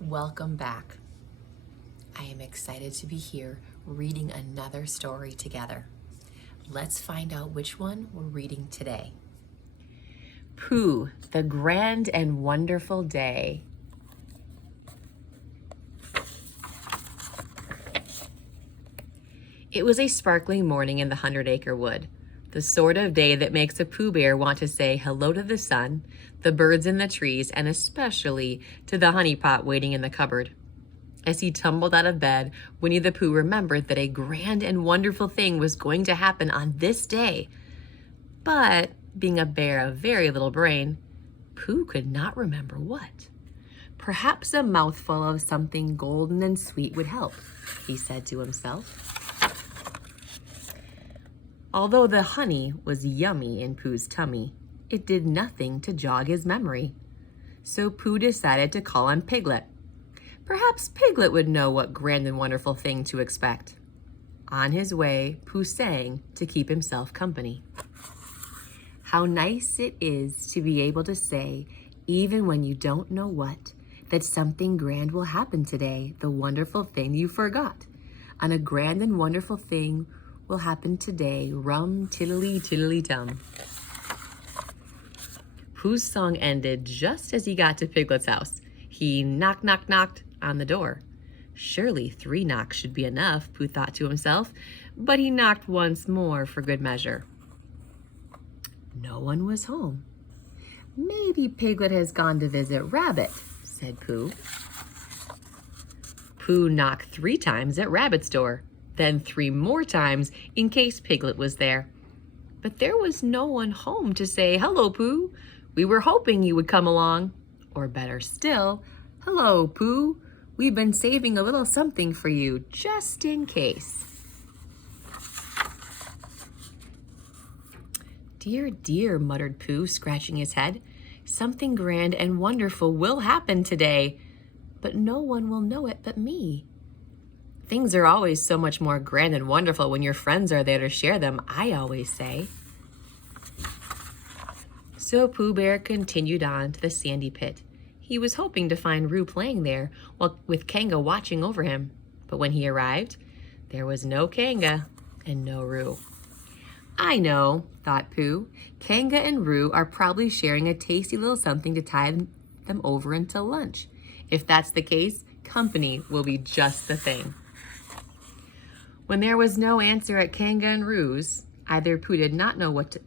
Welcome back. I am excited to be here reading another story together. Let's find out which one we're reading today. Pooh, the Grand and Wonderful Day. It was a sparkling morning in the 100-acre wood, the sort of day that makes a Pooh Bear want to say hello to the sun, the birds in the trees, and especially to the honey pot waiting in the cupboard. As he tumbled out of bed, Winnie the Pooh remembered that a grand and wonderful thing was going to happen on this day. But, being a bear of very little brain, Pooh could not remember what. Perhaps a mouthful of something golden and sweet would help, he said to himself. Although the honey was yummy in Pooh's tummy, it did nothing to jog his memory. So Pooh decided to call on Piglet. Perhaps Piglet would know what grand and wonderful thing to expect. On his way, Pooh sang to keep himself company. How nice it is to be able to say, even when you don't know what, that something grand will happen today, the wonderful thing you forgot. And a grand and wonderful thing will happen today, rum tiddly tiddly tum. Pooh's song ended just as he got to Piglet's house. He knocked on the door. Surely 3 knocks should be enough, Pooh thought to himself, but he knocked once more for good measure. No one was home. Maybe Piglet has gone to visit Rabbit, said Pooh. Pooh knocked 3 times at Rabbit's door, then 3 more times in case Piglet was there. But there was no one home to say, "Hello, Pooh. We were hoping you would come along." Or better still, "Hello, Pooh. We've been saving a little something for you, just in case." "Dear, dear," muttered Pooh, scratching his head. "Something grand and wonderful will happen today, but no one will know it but me. Things are always so much more grand and wonderful when your friends are there to share them, I always say." So Pooh Bear continued on to the sandy pit. He was hoping to find Roo playing there, with Kanga watching over him. But when he arrived, there was no Kanga and no Roo. "I know," thought Pooh. "Kanga and Roo are probably sharing a tasty little something to tide them over until lunch. If that's the case, company will be just the thing." When there was no answer at Kanga and Roo's, Pooh did not know what to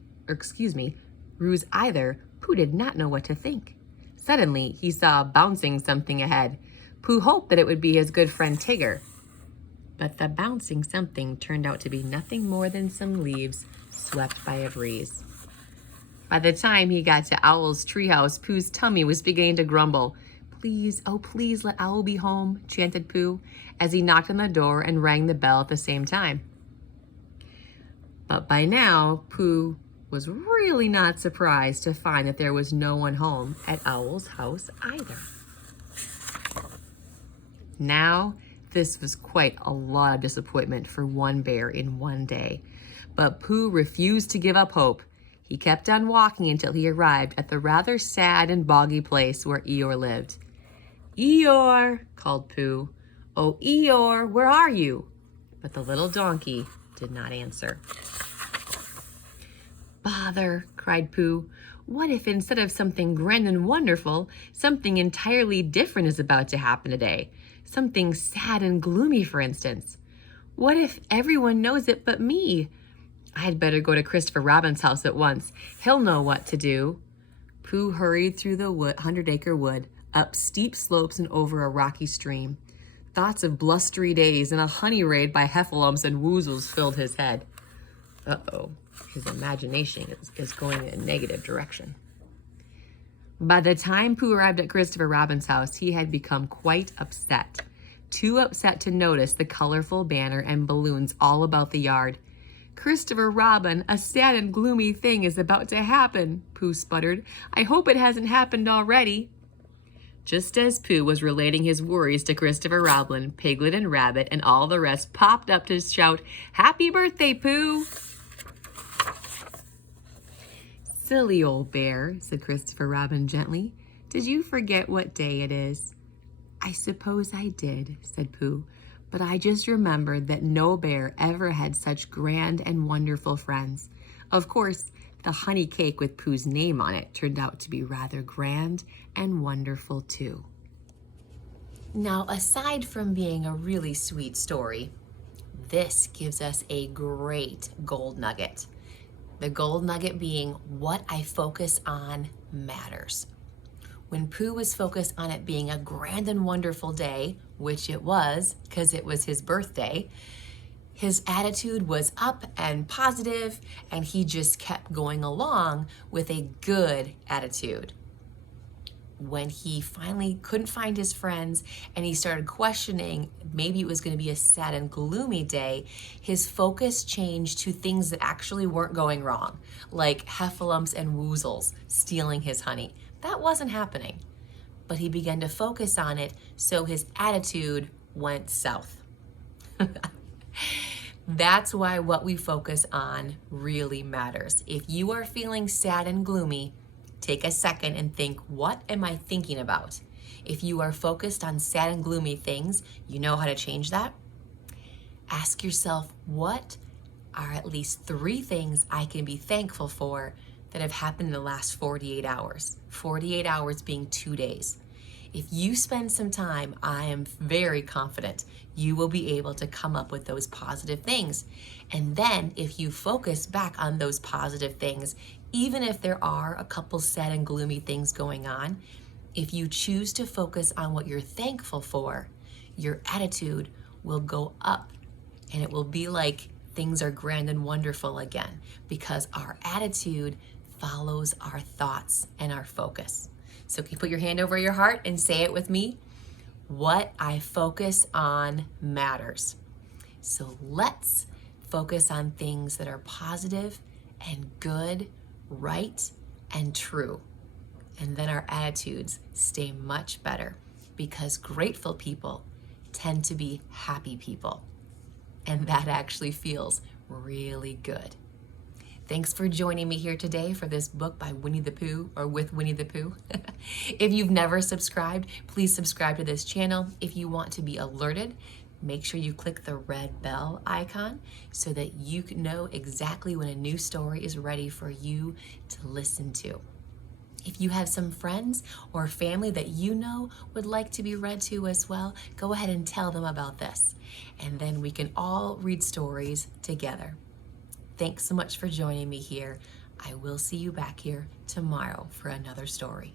think. Suddenly, he saw bouncing something ahead. Pooh hoped that it would be his good friend Tigger. But the bouncing something turned out to be nothing more than some leaves swept by a breeze. By the time he got to Owl's treehouse, Pooh's tummy was beginning to grumble. "Please, oh please let Owl be home," chanted Pooh, as he knocked on the door and rang the bell at the same time. But by now, Pooh was really not surprised to find that there was no one home at Owl's house either. Now, this was quite a lot of disappointment for one bear in one day. But Pooh refused to give up hope. He kept on walking until he arrived at the rather sad and boggy place where Eeyore lived. "Eeyore," called Pooh. "Oh, Eeyore, where are you?" But the little donkey did not answer. "Bother," cried Pooh. "What if instead of something grand and wonderful, something entirely different is about to happen today? Something sad and gloomy, for instance. What if everyone knows it but me? I'd better go to Christopher Robin's house at once. He'll know what to do." Pooh hurried through the 100-acre wood, up steep slopes and over a rocky stream. Thoughts of blustery days and a honey raid by heffalumps and woozles filled his head. Uh-oh, his imagination is going in a negative direction. By the time Pooh arrived at Christopher Robin's house, he had become quite upset. Too upset to notice the colorful banner and balloons all about the yard. "Christopher Robin, a sad and gloomy thing is about to happen," Pooh sputtered. "I hope it hasn't happened already." Just as Pooh was relating his worries to Christopher Robin, Piglet and Rabbit and all the rest popped up to shout, "Happy birthday, Pooh!" "Silly old bear," said Christopher Robin gently. "Did you forget what day it is?" "I suppose I did," said Pooh, "but I just remembered that no bear ever had such grand and wonderful friends." Of course, the honey cake with Pooh's name on it turned out to be rather grand and wonderful too. Now, aside from being a really sweet story, this gives us a great gold nugget. The gold nugget being what I focus on matters. When Pooh was focused on it being a grand and wonderful day, which it was because it was his birthday, his attitude was up and positive, and he just kept going along with a good attitude. When he finally couldn't find his friends and he started questioning maybe it was going to be a sad and gloomy day, his focus changed to things that actually weren't going wrong, like heffalumps and woozles stealing his honey. That wasn't happening, but he began to focus on it, so his attitude went south. That's why what we focus on really matters. If you are feeling sad and gloomy, take a second and think, what am I thinking about? If you are focused on sad and gloomy things, you know how to change that? Ask yourself, what are at least 3 things I can be thankful for that have happened in the last 48 hours? 48 hours being 2 days. If you spend some time, I am very confident you will be able to come up with those positive things. And then if you focus back on those positive things, even if there are a couple sad and gloomy things going on, if you choose to focus on what you're thankful for, your attitude will go up, and it will be like things are grand and wonderful again, because our attitude follows our thoughts and our focus. So can you put your hand over your heart and say it with me? What I focus on matters. So let's focus on things that are positive and good, right, and true. And then our attitudes stay much better, because grateful people tend to be happy people. And that actually feels really good. Thanks for joining me here today for this book by Winnie the Pooh, or with Winnie the Pooh. If you've never subscribed, please subscribe to this channel. If you want to be alerted, make sure you click the red bell icon so that you can know exactly when a new story is ready for you to listen to. If you have some friends or family that you know would like to be read to as well, go ahead and tell them about this. And then we can all read stories together. Thanks so much for joining me here. I will see you back here tomorrow for another story.